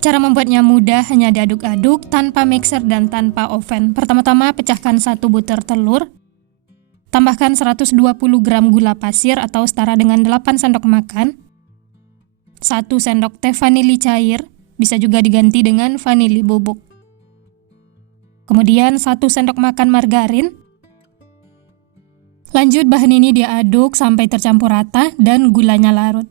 Cara membuatnya mudah, hanya diaduk-aduk tanpa mixer dan tanpa oven. Pertama-tama pecahkan 1 butir telur, tambahkan 120 gram gula pasir atau setara dengan 8 sendok makan, 1 sendok teh vanili cair, bisa juga diganti dengan vanili bubuk. Kemudian 1 sendok makan margarin. Lanjut bahan ini diaduk sampai tercampur rata dan gulanya larut.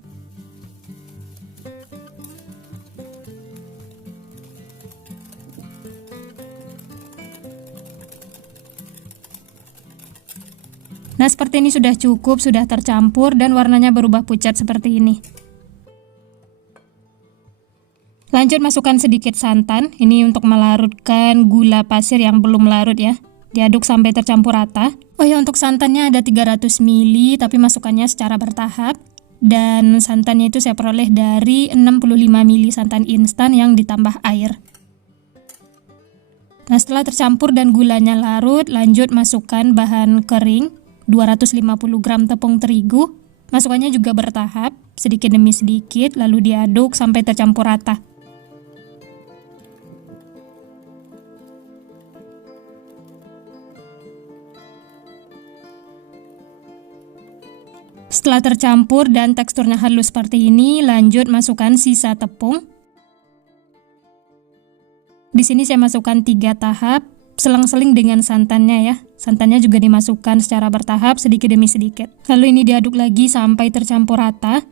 Nah, seperti ini sudah cukup, sudah tercampur dan warnanya berubah pucat seperti ini. Lanjut masukkan sedikit santan, ini untuk melarutkan gula pasir yang belum larut ya. Diaduk sampai tercampur rata. Oh ya, untuk santannya ada 300 ml, tapi masukkannya secara bertahap. Dan santannya itu saya peroleh dari 65 ml santan instan yang ditambah air. Nah, setelah tercampur dan gulanya larut, lanjut masukkan bahan kering. 250 gram tepung terigu, masukkannya juga bertahap, sedikit demi sedikit, lalu diaduk sampai tercampur rata. Setelah tercampur dan teksturnya halus seperti ini, lanjut masukkan sisa tepung. Di sini saya masukkan 3 tahap, selang-seling dengan santannya ya. Santannya juga dimasukkan secara bertahap sedikit demi sedikit. Lalu ini diaduk lagi sampai tercampur rata.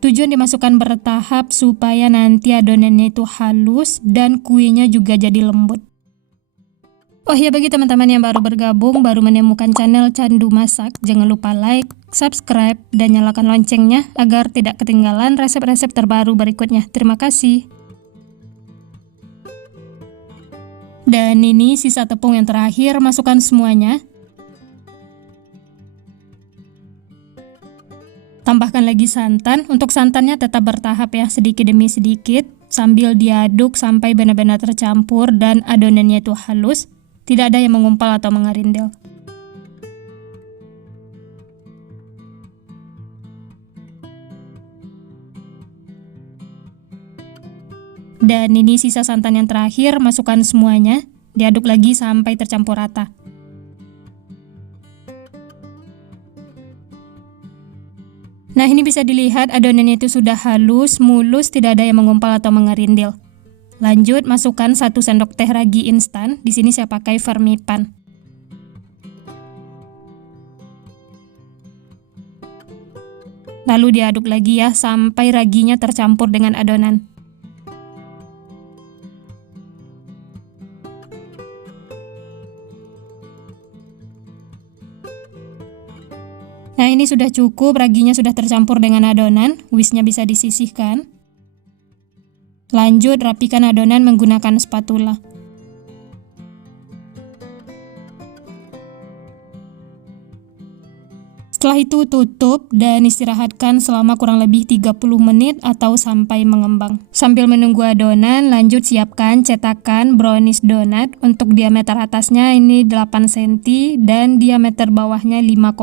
Tujuan dimasukkan bertahap supaya nanti adonannya itu halus dan kuenya juga jadi lembut. Oh ya, bagi teman-teman yang baru bergabung, baru menemukan channel Candu Masak, jangan lupa like, subscribe, dan nyalakan loncengnya agar tidak ketinggalan resep-resep terbaru berikutnya. Terima kasih. Dan ini sisa tepung yang terakhir, masukkan semuanya. Tambahkan lagi santan. Untuk santannya tetap bertahap ya, sedikit demi sedikit, sambil diaduk sampai benar-benar tercampur dan adonannya itu halus, tidak ada yang mengumpal atau mengerindil. Dan ini sisa santan yang terakhir, masukkan semuanya, diaduk lagi sampai tercampur rata. Nah, ini bisa dilihat adonannya itu sudah halus, mulus, tidak ada yang mengumpal atau mengerindil. Lanjut masukkan 1 sendok teh ragi instan, di sini saya pakai Fermipan. Lalu diaduk lagi ya, sampai raginya tercampur dengan adonan. Nah, ini sudah cukup, raginya sudah tercampur dengan adonan, whisknya bisa disisihkan. Lanjut rapikan adonan menggunakan spatula. Setelah itu tutup dan istirahatkan selama kurang lebih 30 menit atau sampai mengembang. Sambil menunggu adonan, lanjut siapkan cetakan brownies donat. Untuk diameter atasnya ini 8 cm dan diameter bawahnya 5,5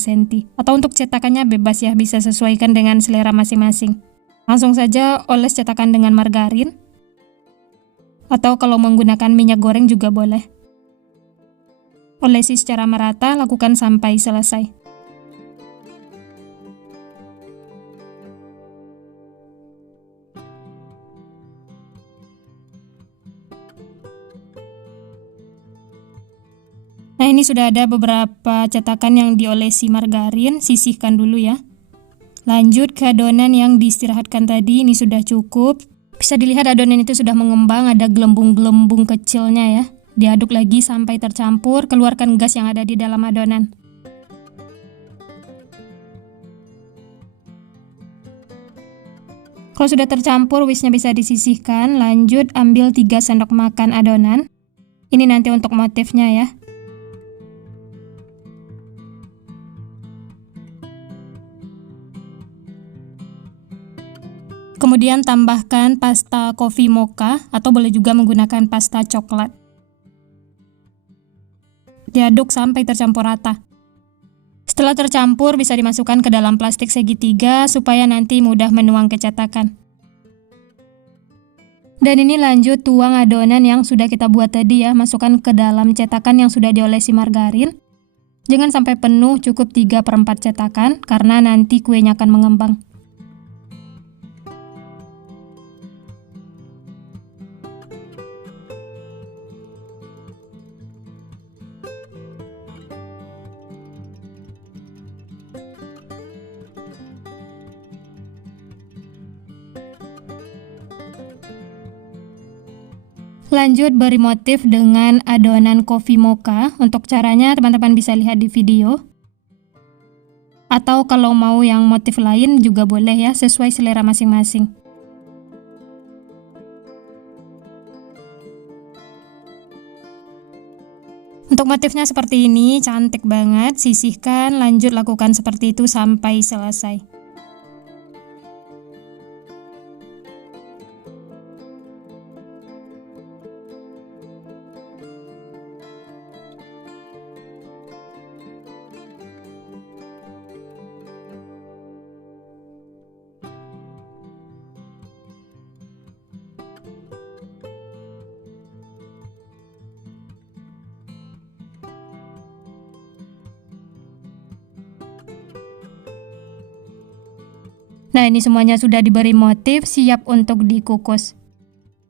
cm. Atau untuk cetakannya bebas ya, bisa sesuaikan dengan selera masing-masing. Langsung saja oles cetakan dengan margarin. Atau kalau menggunakan minyak goreng juga boleh. Olesi secara merata, lakukan sampai selesai. Nah, ini sudah ada beberapa cetakan yang diolesi margarin, sisihkan dulu ya. Lanjut ke adonan yang diistirahatkan tadi, ini sudah cukup. Bisa dilihat adonan itu sudah mengembang, ada gelembung-gelembung kecilnya ya. Diaduk lagi sampai tercampur, keluarkan gas yang ada di dalam adonan. Kalau sudah tercampur, whisknya bisa disisihkan. Lanjut ambil 3 sendok makan adonan. Ini nanti untuk motifnya ya. Kemudian tambahkan pasta coffee mocha atau boleh juga menggunakan pasta coklat. Diaduk sampai tercampur rata. Setelah tercampur bisa dimasukkan ke dalam plastik segitiga supaya nanti mudah menuang ke cetakan. Dan ini lanjut tuang adonan yang sudah kita buat tadi ya, masukkan ke dalam cetakan yang sudah diolesi margarin. Jangan sampai penuh, cukup 3/4 cetakan karena nanti kuenya akan mengembang. Lanjut beri motif dengan adonan coffee mocha. Untuk caranya teman-teman bisa lihat di video. Atau kalau mau yang motif lain juga boleh ya, sesuai selera masing-masing. Untuk motifnya seperti ini, cantik banget. Sisihkan, lanjut lakukan seperti itu sampai selesai. Nah, ini semuanya sudah diberi motif, siap untuk dikukus.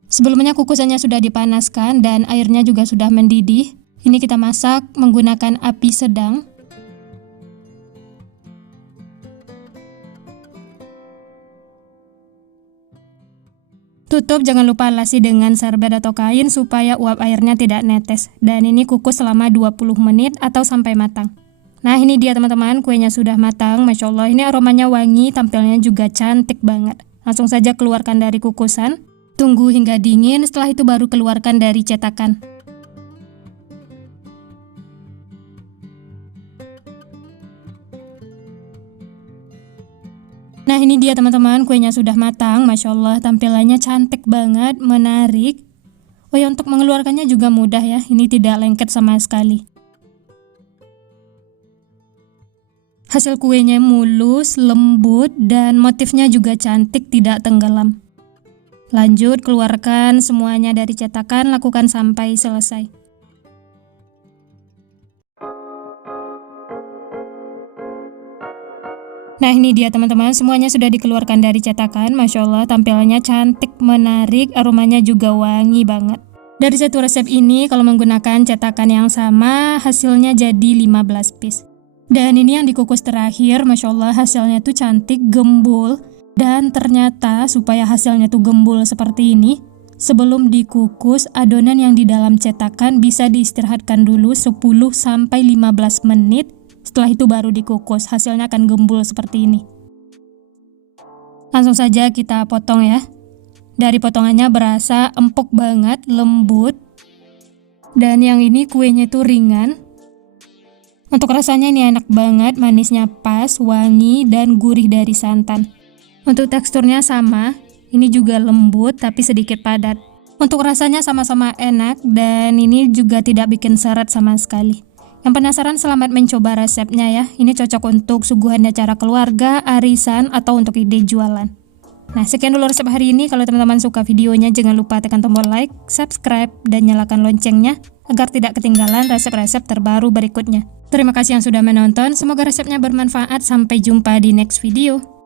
Sebelumnya kukusannya sudah dipanaskan dan airnya juga sudah mendidih. Ini kita masak menggunakan api sedang. Tutup, jangan lupa alasi dengan serbet atau kain supaya uap airnya tidak netes. Dan ini kukus selama 20 menit atau sampai matang. Nah, ini dia teman-teman, kuenya sudah matang. Masya Allah, ini aromanya wangi, tampilnya juga cantik banget. Langsung saja keluarkan dari kukusan. Tunggu hingga dingin, setelah itu baru keluarkan dari cetakan. Nah, ini dia teman-teman, kuenya sudah matang. Masya Allah, tampilannya cantik banget, menarik. Oh ya, untuk mengeluarkannya juga mudah ya, ini tidak lengket sama sekali. Hasil kuenya mulus, lembut, dan motifnya juga cantik, tidak tenggelam. Lanjut, keluarkan semuanya dari cetakan, lakukan sampai selesai. Nah, ini dia teman-teman, semuanya sudah dikeluarkan dari cetakan. Masya Allah, tampilannya cantik, menarik, aromanya juga wangi banget. Dari satu resep ini, kalau menggunakan cetakan yang sama, hasilnya jadi 15 piece. Dan ini yang dikukus terakhir, Masya Allah hasilnya tuh cantik, gembul. Dan ternyata supaya hasilnya tuh gembul seperti ini, sebelum dikukus, adonan yang di dalam cetakan bisa diistirahatkan dulu 10-15 menit. Setelah itu baru dikukus, hasilnya akan gembul seperti ini. Langsung saja kita potong ya. Dari potongannya berasa empuk banget, lembut. Dan yang ini kuenya tuh ringan. Untuk rasanya ini enak banget, manisnya pas, wangi, dan gurih dari santan. Untuk teksturnya sama, ini juga lembut tapi sedikit padat. Untuk rasanya sama-sama enak dan ini juga tidak bikin seret sama sekali. Yang penasaran selamat mencoba resepnya ya. Ini cocok untuk suguhan acara keluarga, arisan, atau untuk ide jualan. Nah, sekian dulu resep hari ini. Kalau teman-teman suka videonya, jangan lupa tekan tombol like, subscribe, dan nyalakan loncengnya agar tidak ketinggalan resep-resep terbaru berikutnya. Terima kasih yang sudah menonton, semoga resepnya bermanfaat. Sampai jumpa di next video.